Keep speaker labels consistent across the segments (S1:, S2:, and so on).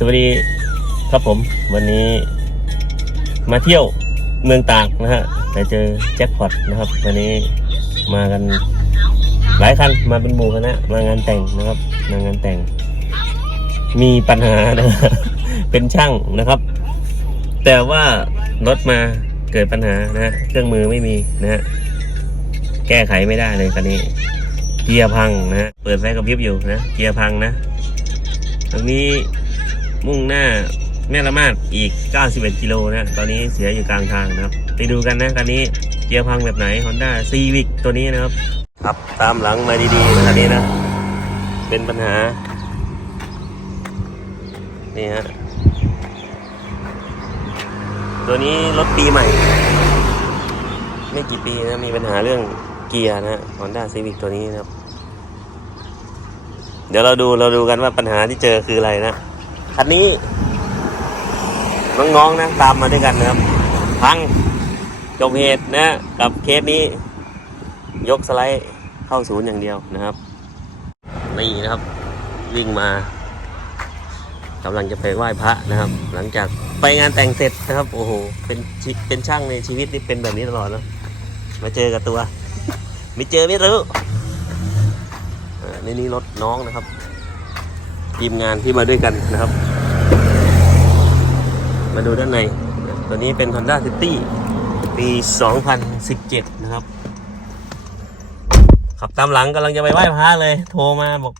S1: สวัสดีครับผม วันนี้มาเที่ยวเมืองตากนะฮะแต่เจอแจ็คพอตนะครับ วันนี้มากันหลายคันมาเป็นหมู่คณะมางานแต่งนะครับมางานแต่ง มีปัญหานะเป็นช่างนะครับ แต่ว่ารถมาเกิดปัญหานะฮะเครื่องมือไม่มีนะฮะแก้ไขไม่ได้เลยคันนี้เกียร์พังนะเปิดไฟกระพริบอยู่นะเกียร์พังนะตรงนี้ มุ่งหน้าแม่ละมาดอีก 91 กิโลนะ ตอนนี้เสียอยู่กลางทางนะครับ ไปดูกันนะคันนี้เกียร์พังแบบไหน Honda Civic ตัวนี้นะครับ ครับตามหลังมาดีๆนะคันนี้นะ เป็นปัญหา นี่ฮะ ตัวนี้รถปีใหม่ ไม่กี่ปีนะ มีปัญหาเรื่องเกียร์นะ Honda Civic ตัวนี้นะครับ เดี๋ยวเราดูเราดูกันว่าปัญหาที่เจอคืออะไรนะ คันนี้ น้องๆนะตามมาด้วยกันนะครับ พังจบเหตุนะ กับเคสนี้ ยกสไลด์เข้าศูนย์อย่างเดียวนะครับนี่นะครับ วิ่งมากำลังจะไปไหว้พระนะครับ หลังจากไปงานแต่งเสร็จนะครับ โอ้โห เป็นชีเป็นช่างในชีวิตนี่เป็นแบบนี้ตลอดนะมาเจอกับตัว ไม่เจอไม่รู้อ่านี่นี่รถน้องนะครับ ทีมงานที่มาด้วยกันนะครับ มาดูด้านใน ตัวนี้เป็น Honda City ปี 2017 นะครับ ขับตามหลังกำลังจะไปไหว้พระเลย โทรมาบอก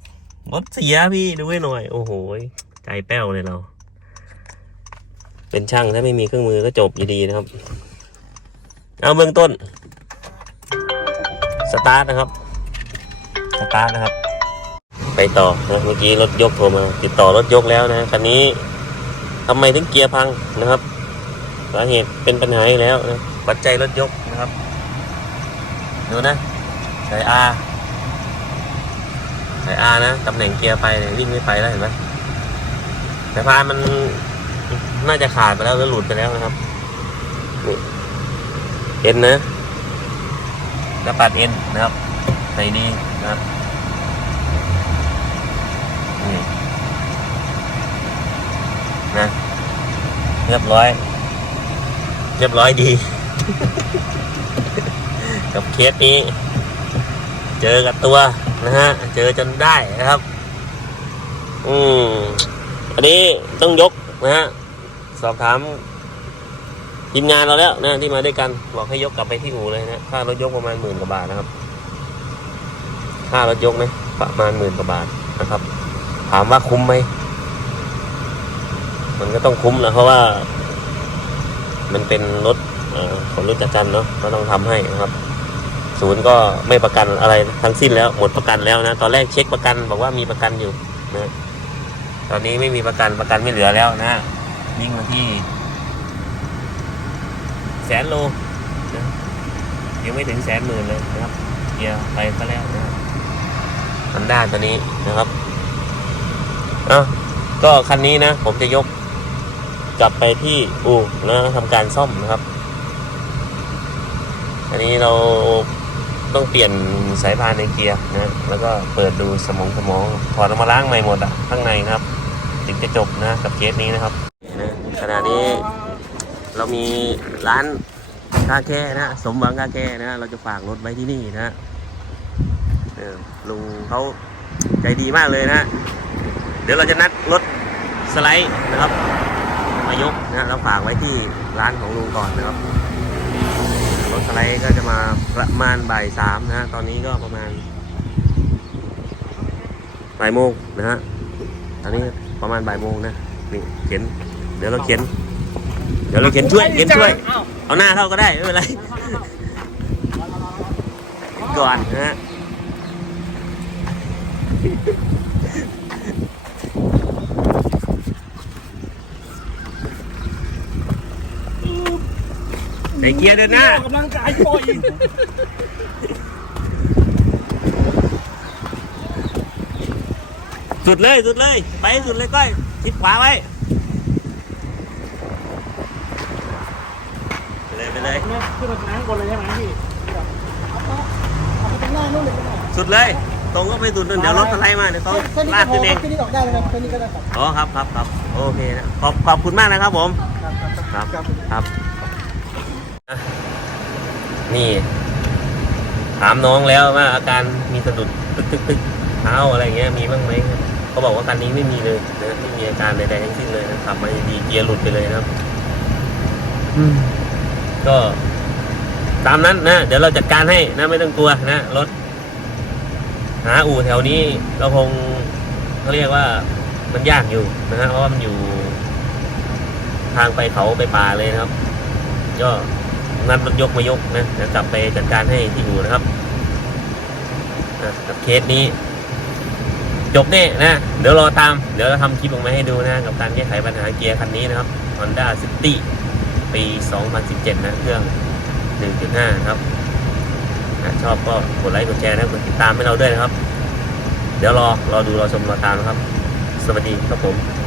S1: รถเสียพี่ดูให้หน่อย โอ้โห ใจแป้วเลยเรา เป็นช่างถ้าไม่มีเครื่องมือก็จบอยู่ดีนะครับ เอาเบื้องต้น สตาร์ทนะครับ สตาร์ทนะครับ ไปต่อนะเมื่อกี้รถยกโทรมา ติดต่อรถยกแล้วนะคันนี้ ทำไมถึงเกียร์พังนะครับสาเหตุเป็นปัญหาอีกแล้วนะปัจจัยรถยกนะครับ ดูนะสายอาสายอานะตำแหน่งเกียร์ไปเนี่ยวิ่งไม่ไปแล้วเห็นไหมสายพานมันน่าจะขาดไปแล้วหรือหลุดไปแล้วนะครับนี่เอ็นนะกระปัดเอ็นนะครับใส่ดีนะครับ นะ เรียบร้อย เรียบร้อยดี กับเคสนี้ เจอกับตัวนะฮะ เจอจนได้นะครับ อืมอันนี้ต้องยกนะฮะ สอบถามทีมงานเราแล้วนะที่มาด้วยกันบอกให้ยกกลับไปที่อู่เลยนะค่ารถยกประมาณหมื่นกว่าบาทนะครับค่ารถยกนะประมาณหมื่นกว่าบาทนะครับ ถามว่าคุ้มไหม มันก็ต้องคุ้มนะเพราะว่า มันเป็นรถเอ่อของรุ่นจักรจันเนาะก็ต้องทำให้นะครับ ศูนย์ก็ไม่ประกันอะไรทั้งสิ้นแล้ว หมดประกันแล้วนะตอนแรกเช็คประกัน บอกว่ามีประกันอยู่นะตอนนี้ไม่มีประกันประกันไม่เหลือแล้วนะวิ่งมาที่ แสนโลนะยังไม่ถึงแสนหมื่นเลยนะครับเกียร์ไปก็แล้วนะครับอันด้านตัวนี้นะครับอะก็คันนี้นะ ผมจะยก กลับไปที่อู่แล้วทำการซ่อมนะครับ อันนี้เราต้องเปลี่ยนสายพานในเกียร์นะ แล้วก็เปิดดูสมองสมองถอดออกมาล้างใหม่หมดอะข้างในนะครับถึงจะจบนะกับเคสนี้นะครับนะขณะนี้เรามีร้านคาแค่นะ สมหวังคาแค่นะ เราจะฝากรถไว้ที่นี่นะเออลุงเขาใจดีมากเลยนะ เดี๋ยวเราจะนัดรถสไลด์นะครับ มายกนะเราฝากไว้ที่ร้านของลุงก่อนนะครับรถสไลด์ก็จะมาประมาณบ่ายสามนะฮะตอนนี้ก็ประมาณบ่ายโมงนะฮะตอนนี้ประมาณบ่ายโมงนะนี่เขียน เดี๋ยวเราเขียน เดี๋ยวเราเขียนช่วยเขียนช่วย เอาหน้าเข้าก็ได้ไม่เป็นไรก่อนนะฮะ ส่เกียร์เดินหน้า
S2: ออกกำลังกายบ่อย
S1: สุดเลยสุดเลย ไปให้สุดเลยก้อยชิดขวาไว้ไปเลยไปเลย
S2: เนี่ยขึ้นมานั่งบนเลยใช่ไหมพี่เอาไปเอาไปตรงหน้านู่นเลยก็ได้
S1: สุดเลย
S2: เต
S1: รงก็ไปสุดนู่นเดี๋ยวรถสไลด์มาเดี๋ยวเขา
S2: เส้นนี้
S1: ลา
S2: ก็
S1: ด
S2: พอ
S1: ขึ้นเอง
S2: เส้นนี้ออกได้เลยนะเส้นนี้ก็ได้ครับ
S1: อ๋อครับครับครับโอเคนะขอบขอบคุณมากนะครับผม
S2: ครับครับ
S1: ครับครับอะ นี่ ถามน้องแล้วว่าอาการมีสะดุดตึกตึกตึกเท้าอะไรเงี้ยมีบ้างไหมเขาบอกว่าการนี้ไม่มีเลยนะไม่มีอาการใดๆทั้งสิ้นเลยนะขับมาดีๆเกียร์หลุดไปเลยนะครับ อืม ก็ ตามนั้นนะ เดี๋ยวเราจัดการให้นะไม่ต้องกลัวนะรถ หาอู่แถวนี้เราคงเขาเรียกว่ามันยากอยู่นะฮะเพราะว่ามันอยู่ ทางไปเขาไปป่าเลยนะครับก็ งัดรถยกมายกนะเดี๋ยวกลับไปจัดการให้ที่อยู่นะครับกับเคสนี้ จบแน่นะ เดี๋ยวรอตาม เดี๋ยวเราทำคลิปออกมาให้ดูนะ กับการแก้ไขปัญหาเกียร์คันนี้นะครับ Honda City ปี 2017 นะ เครื่อง 1.5 ครับอะชอบก็กดไลค์กดแชร์นะกดติดตามให้เราด้วยนะครับ เดี๋ยวรอรอดูรอชมรอตามนะครับ สวัสดีครับผม